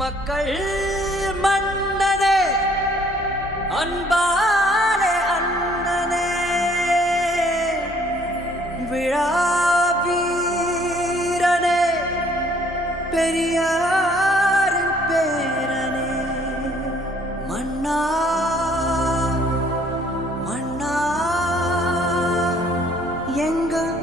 மக்கள் மன்னனே அன்பானே அண்ணனே விழாவீரனே பெரியார் பேரனே. மன்னா மன்னா எங்கள்